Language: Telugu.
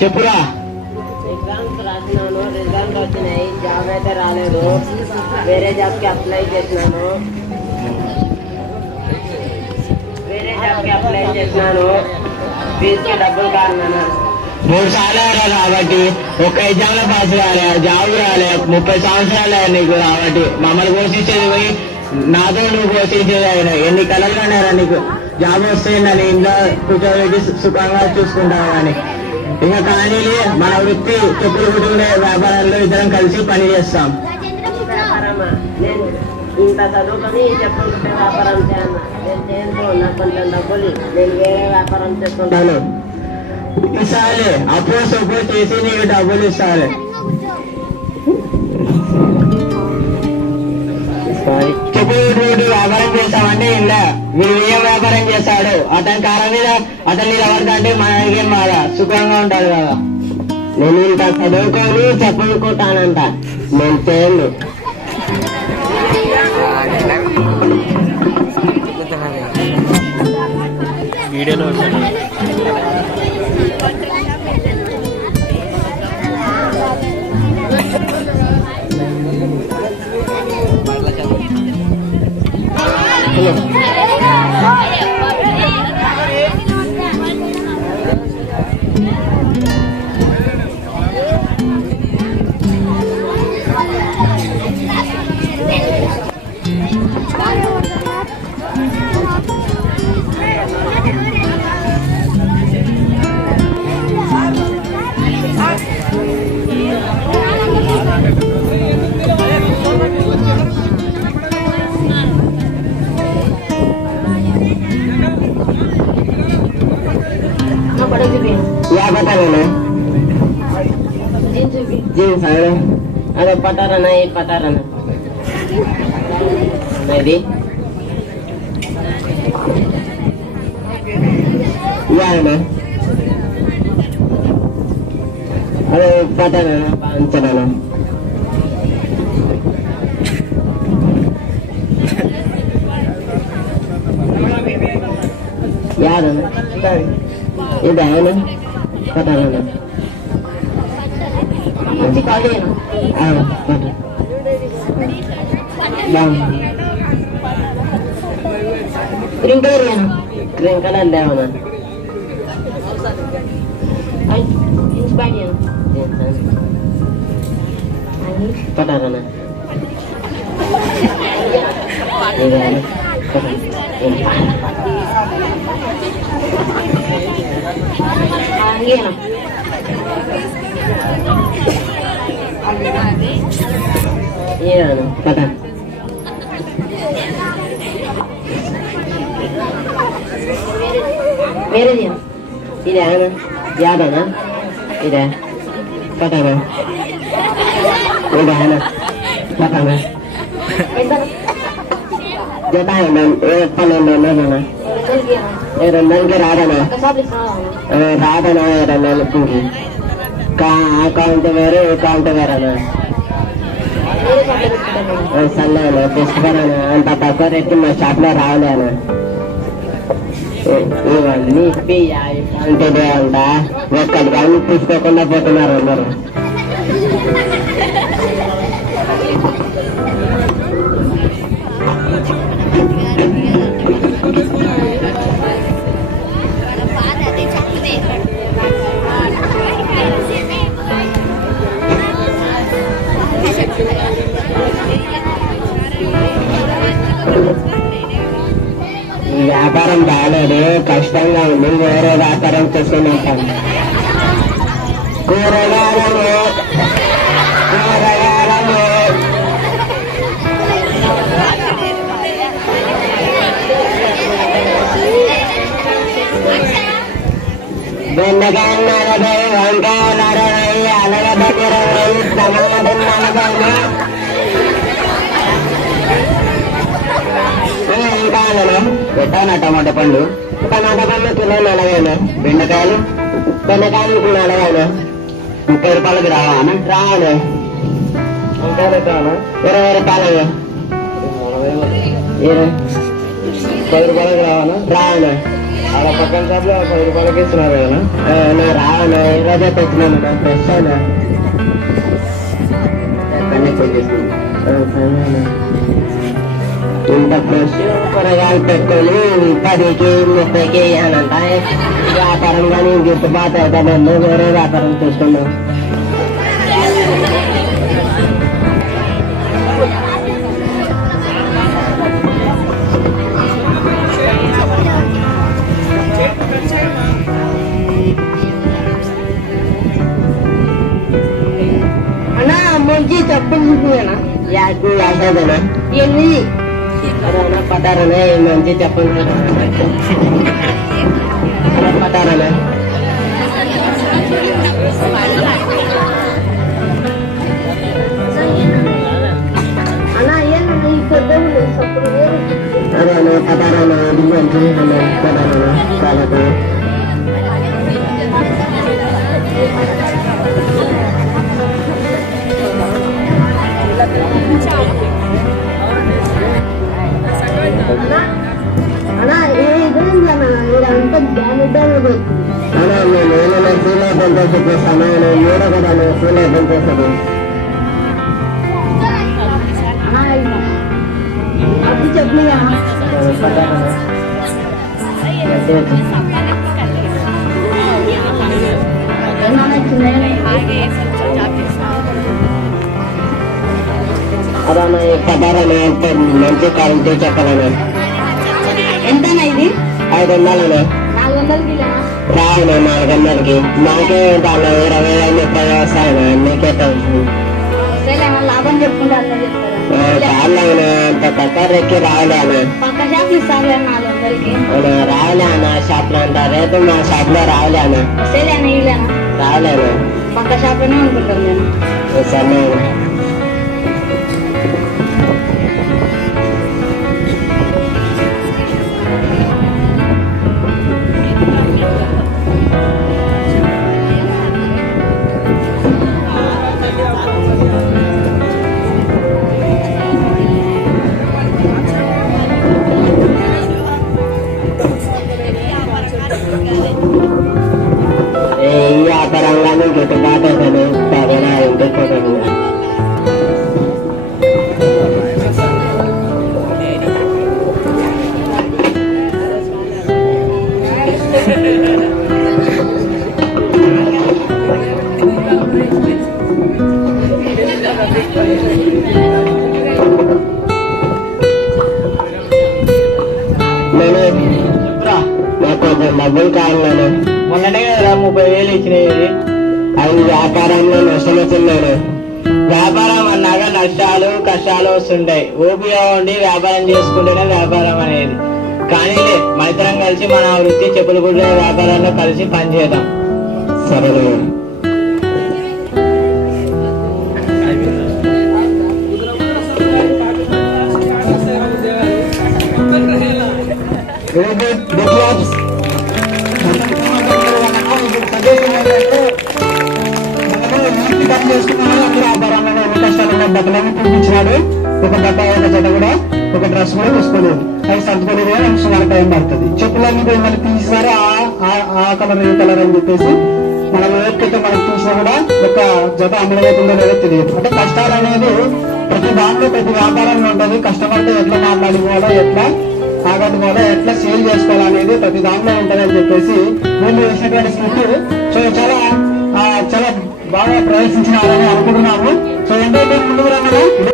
చెప్పురా. ఎగ్జామ్స్ రాసినాను, రిజల్ట్ వచ్చినాయి, జాబ్ అయితే రాలేదు, వేరే జాబ్కి అప్లై చేసినాను, ఫీజుకి డబ్బులు కారణాను. 3 సార్లు కాబట్టి ఒక్క ఎగ్జామ్ లో పాస్ కాలే, జాబ్ రాలే, 30 సంవత్సరాలు నీకు కాబట్టి మమ్మల్ని పోషించేది పోయి నాతో నువ్వు పోషించేది అయినా ఎన్ని కళలు అన్నారా నీకు జాబ్ వస్తే నన్ను ఇంట్లో కూర్చోబెట్టి సుఖంగా చూసుకుంటావు. కానీ ఇంకా కానీ మన వృత్తి చెప్పులు కుట్టుకునే వ్యాపారాల్లో ఇద్దరం కలిసి పని చేస్తాం. నేను ఇంత చదువుకొని చెప్పులు కుట్టే వ్యాపారం చేయను, నేను చేయను, నాకు కొంచెం డబ్బులు నేను వేరే వ్యాపారం చేసుకుంటాను. ఇస్తాలే, అప్పుడు సపోర్ట్ చేసి నీకు డబ్బులు ఇస్తాలే. చెప్పులు వ్యాపారం చేస్తామంటే ఇలా వీడు ఏం వ్యాపారం చేస్తాడు, అతని కారం మీద అతన్ని ఎవరికంటే మనకేం బాగా సుఖంగా ఉంటాడు కదా. నేను ఇంత చదువుకొని చెప్పులు కుట్టానంట, నేను చేయను. వీడియోలో జీన్స్ అదే పటారనా, ఏ పటారనా ఇది ఇవాళనా అదే పటానా పంచనా యాదనా ఇది ఆయన పటానా గ్రీన్ కలర్ లేవనా పటారనా పటా వేరేది ఇదే యాదనా ఇదే పటానా ఇదేనా పటానా జతానా 12 రెండానికి రాదనా రాదనా 2 అకౌంట్ వేరే అకౌంట్ వేరేనా సన్నానా తీసుకోరానా అంత తక్కువ రేటు మా షాప్ లో రావాలేనా ఇవన్నీ అంటే అంట ఒక్కటి కానీ తీసుకోకుండా పోతున్నారు అందరూ. వ్యాపారం బాగాలేదు, కష్టంగా ఉంది, వేరే వ్యాపారం చేసుకున్నాం. కూరగాయలు బెండకాయ 40, వంకాయలు 60, అలగడ్డ 20, టమాటా 40. ఇంకా పెట్టానా టమాటా పండు, టమాటా పండు కిలో 40. బెండకాయలు 40. 30 రూపాయలకి రావానా? రావాలి. వంకాయలు కావాలా? 20 రూపాయలు. 10 రూపాయలకి రావాలా? రావాలా? అలా పక్కన షాప్ లో 10 రూపాయలకి ఇస్తున్నారు కదా. నువ్వు రావనా ఈరోజే తెచ్చినాను నా ఫ్రెష్ అయినా ఇంత ఫ్రెష్ కూరగాయలు పెట్టుకొని 10కి 30కి అనంట వ్యాపారం కానీ గిట్టుబాటు అవుతాను వేరే వ్యాపారం చూసుకున్నాం. అన్నా మంచి చెప్పులు చూపినా యాదనా ఎన్ని అదనా పటారనే మంచి చెప్పులు పటారనే అన్నా ఏమన్నా ఈ పెద్దలు అదే పటారనే మంచి పటారనే కాలకు సమయం ఏడో కదా ఫీల్ అయిపోతుంది. అది చెప్పి అదా పదారని ఎంత మంచి క్వాలిటీ చెప్పాలని. ఎంతనా ఇది? 500 రావునా 400కి మాకే దాని 20 వస్తాయనా నీకే లాభం చెప్పుకుంటా చాలా అంత తక్కువ రేట్కి రావులేనా రావులే అన్న షాప్ లో అంట రేపు మా షాప్ లో రావులేనా రావులేనా పక్క షాప్ లోనే అనుకుంటాను నేను. సరే వ్యాపారంగానే గిట్టుబాటు అవుతాను సరేనా ఇంటికి నాకు కొంచెం డబ్బులు కావాలి. మొన్ననే కదా 30,000 ఇచ్చినాయి. అది వ్యాపారంలో నష్టం వచ్చిందాను. వ్యాపారం అన్నాక నష్టాలు కష్టాలు వస్తుంటాయి. ఓపిక ఉండి వ్యాపారం చేసుకుంటేనే వ్యాపారం అనేది. కానీ మనిద్దరం కలిసి మన వృత్తి చెప్పులు కుట్టే వ్యాపారంలో కలిసి పనిచేద్దాం. సరే చూపించినాడు. ఒక బట్ట ఒక జత కూడా ఒక డ్రెస్ కూడా తీసుకోలేదు. అది సంతకోలేదు సుమారు టైం పడుతుంది. చెప్పులన్నీ పోయి మళ్ళీ తీసినారు. ఆ కలర్ ఏ కలర్ అని చెప్పేసి మనం ఏదైతే మనం చూసినా కూడా ఒక జత అమలవుతుందో లేదో తెలియదు. అంటే కష్టాలు అనేది ప్రతి దాంట్లో ప్రతి వ్యాపారంలో ఉంటుంది. కస్టమర్తో ఎట్లా మాట్లాడుకోవాలో ఎట్లా ఆగట్టుకోవాలో ఎట్లా సేల్ చేసుకోవాలనేది ప్రతి దాంట్లో ఉంటుంది అని చెప్పేసి వీళ్ళు వేసినటువంటి స్క్రిప్ట్ చాలా చాలా బాగా ప్రదర్శించినారని అనుకుంటున్నాము. సో ఎంతో ముందుకు రమ్మని